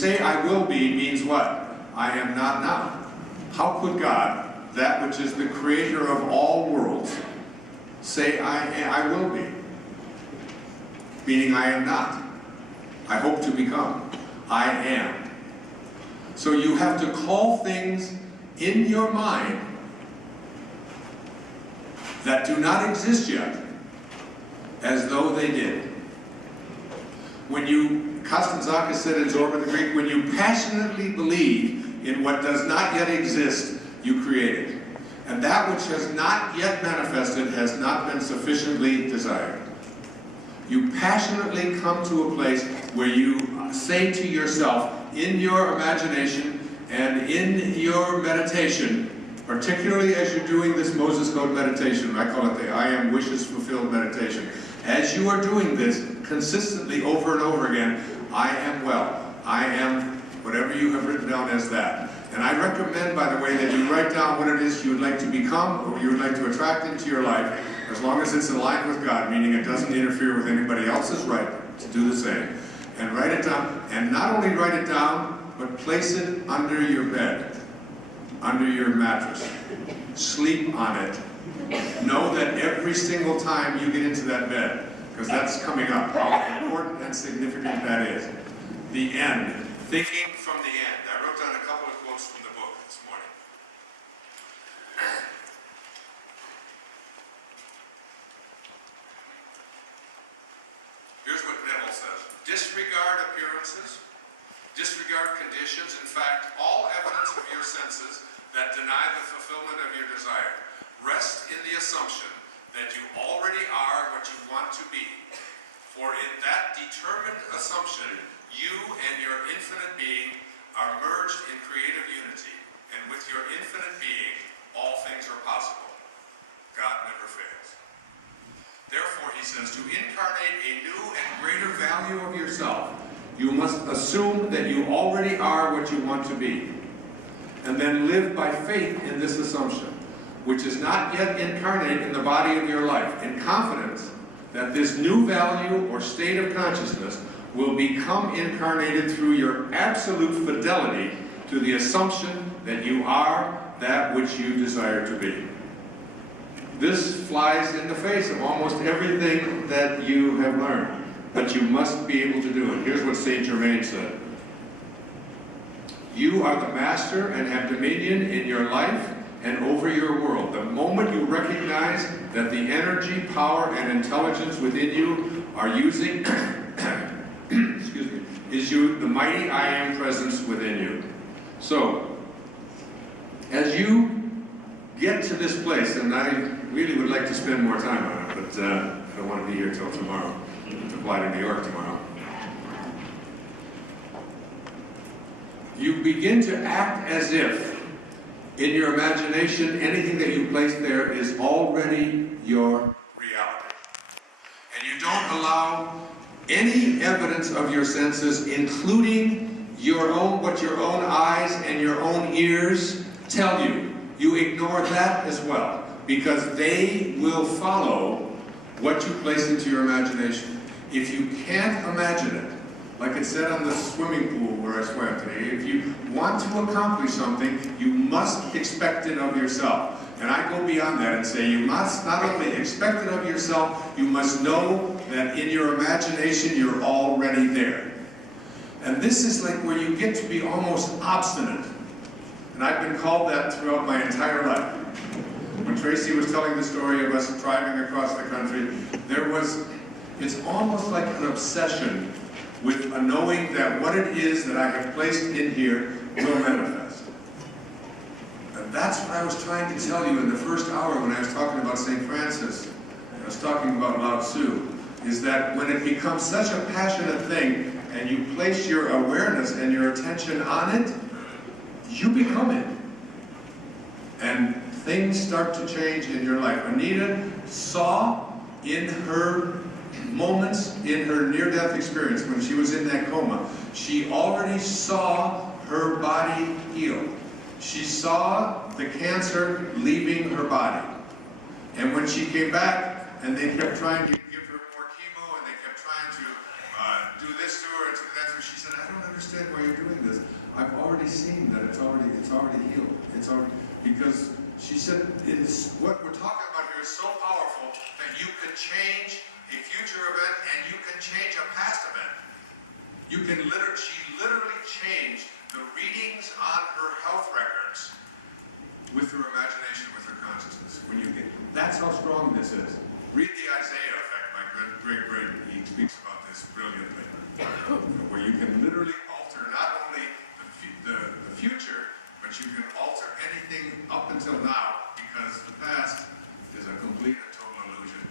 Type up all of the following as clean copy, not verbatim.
say I will be means what? I am not now. How could God, that which is the creator of all worlds, say I will be? Meaning I am not. I hope to become. I am. So you have to call things in your mind that do not exist yet as though they did. When you, Kostantzakis said in Zorba the Greek, when you passionately believe in what does not yet exist, you create it. And that which has not yet manifested has not been sufficiently desired. You passionately come to a place where you say to yourself, in your imagination and in your meditation, particularly as you're doing this Moses Code meditation, I call it the I am wishes fulfilled meditation. As you are doing this consistently over and over again, I am well. I am whatever you have written down as that. And I recommend, by the way, that you write down what it is you would like to become or you would like to attract into your life, as long as it's aligned with God, meaning it doesn't interfere with anybody else's right to do the same. And write it down. And not only write it down, but place it under your bed, under your mattress. Sleep on it. Know that every single time you get into that bed, because that's coming up, how important and significant that is. The end. Thinking from the end. I wrote down a couple of quotes from the book this morning. Here's what Neville says. Disregard appearances, disregard conditions, in fact, all evidence of your senses that deny the fulfillment of your desire. Rest in the assumption that you already are what you want to be. For in that determined assumption, you and your infinite being are merged in creative unity. And with your infinite being, all things are possible. God never fails. Therefore, he says, to incarnate a new and greater value of yourself, you must assume that you already are what you want to be. And then live by faith in this assumption, which is not yet incarnate in the body of your life, in confidence that this new value or state of consciousness will become incarnated through your absolute fidelity to the assumption that you are that which you desire to be. This flies in the face of almost everything that you have learned, but you must be able to do it. Here's what Saint Germain said. You are the master and have dominion in your life and over your world. The moment you recognize that the energy, power, and intelligence within you are using excuse me, is you, the mighty I am presence within you. So, as you get to this place, and I really would like to spend more time on it, but I don't want to be here till tomorrow, to fly to New York tomorrow. You begin to act as if, in your imagination, anything that you place there is already your reality. And you don't allow any evidence of your senses, including your own, what your own eyes and your own ears tell you. You ignore that as well, because they will follow what you place into your imagination. If you can't imagine it, like it said on the swimming pool where I swam today, if you want to accomplish something, you must expect it of yourself. And I go beyond that and say you must not only expect it of yourself, you must know that in your imagination you're already there. And this is like where you get to be almost obstinate. And I've been called that throughout my entire life. When Tracy was telling the story of us driving across the country, it's almost like an obsession with a knowing that what it is that I have placed in here will manifest. And that's what I was trying to tell you in the first hour when I was talking about St. Francis, and I was talking about Lao Tzu, is that when it becomes such a passionate thing, and you place your awareness and your attention on it, you become it. And things start to change in your life. Anita saw in her moments in her near-death experience, when she was in that coma, she already saw her body heal. She saw the cancer leaving her body. And when she came back, and they kept trying to give her more chemo, and they kept trying to do this to her and do that to her, she said, I don't understand said while you're doing this, I've already seen that it's already healed. It's already, because she said what we're talking about here is so powerful that you can change a future event and you can change a past event. She literally changed the readings on her health records with her imagination, with her consciousness. That's how strong this is. Read the Isaiah effect by Greg Braden. He speaks about this brilliantly, where you can literally alter not only the future, but you can alter anything up until now, because the past is a complete and total illusion.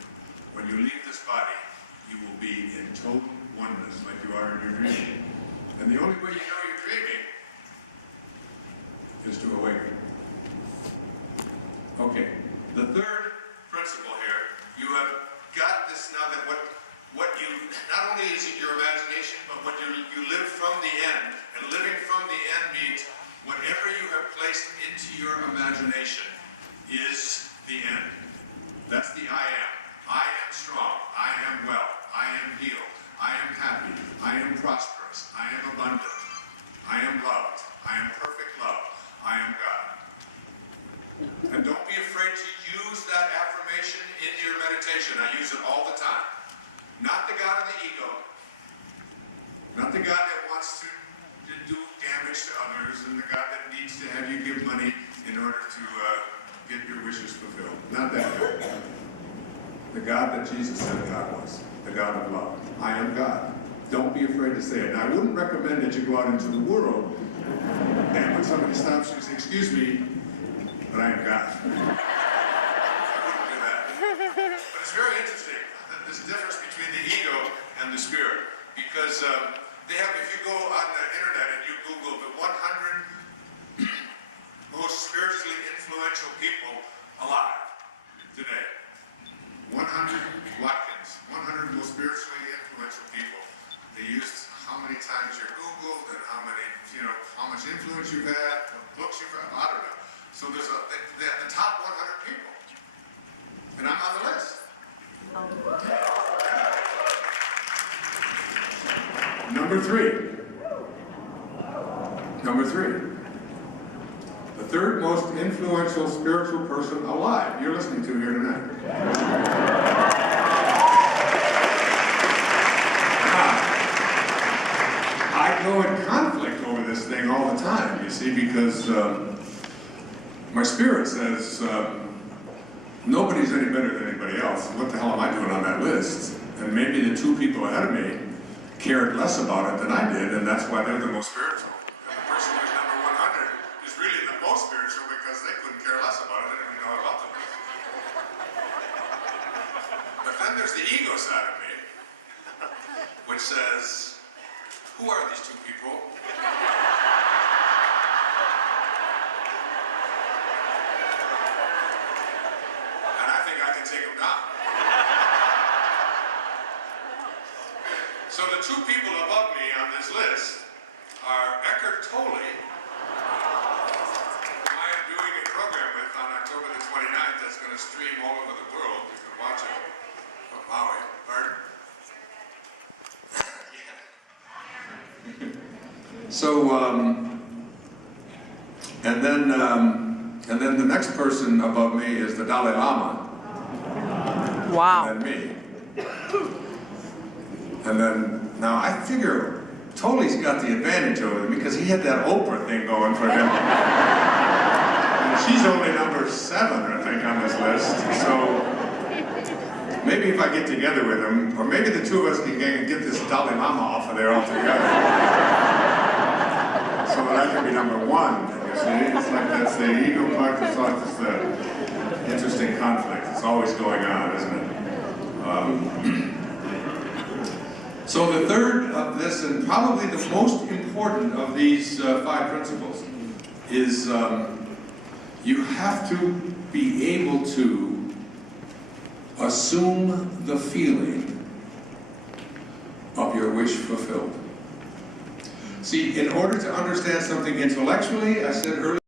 When you leave this body, you will be in total oneness, like you are in your dream. And the only way you know you're dreaming is to awaken. Okay, the third principle here, you have got this now, that what you, not only is it your imagination, but what you live from the end. And living from the end means whatever you have placed into your imagination is the end. That's the I am. I am strong. I am well. I am healed. I am happy. I am prosperous. I am abundant. I am loved. I am perfect love. I am God. And don't be afraid to use that affirmation in your meditation. I use it all the time. Not the God of the ego. Not the God that wants to do damage to others, and the God that needs to have you give money in order to get your wishes fulfilled. Not that God. The God that Jesus said God was. The God of love. I am God. Don't be afraid to say it. Now, I wouldn't recommend that you go out into the world and when somebody stops you and says, excuse me, but I am God. I wouldn't do that. But it's very interesting, this difference between the ego and the spirit. Because they have, if you go on the internet and you Google the 100 most spiritually influential people alive today. 100 Watkins, 100 most spiritually influential people. They used how many times you're Googled and how many, how much influence you've had, what books you've read, I don't know. So there's the top 100 people. And I'm on the list. Number three. The third most influential spiritual person alive you're listening to here tonight. I go in conflict over this thing all the time, you see, because my spirit says nobody's any better than anybody else. What the hell am I doing on that list? And maybe the two people ahead of me cared less about it than I did, and that's why they're the most spiritual. And the person who's number 100 is really the most spiritual because they couldn't care less about it. They didn't even know about them. But then there's the ego side of me, which says, who are these two people? And I think I can take them down. So the two people above me on this list are Eckhart Tolle, who I am doing a program with on October the 29th that's going to stream all over the world. You can watch it from Maui. Pardon? Yeah. So, and then the next person above me is the Dalai Lama. Wow. And then me. And then, now I figure Tolle's got the advantage over me because he had that Oprah thing going for him. And she's only number 7, I think, on this list. So maybe if I get together with him, or maybe the two of us can get this Dalai Lama off of there altogether. So that I can be number 1. You see, it's like that's the ego part. It's like this interesting conflict. It's always going on, isn't it? So the third of this, and probably the most important of these 5 principles, is you have to be able to assume the feeling of your wish fulfilled. See, in order to understand something intellectually, I said earlier,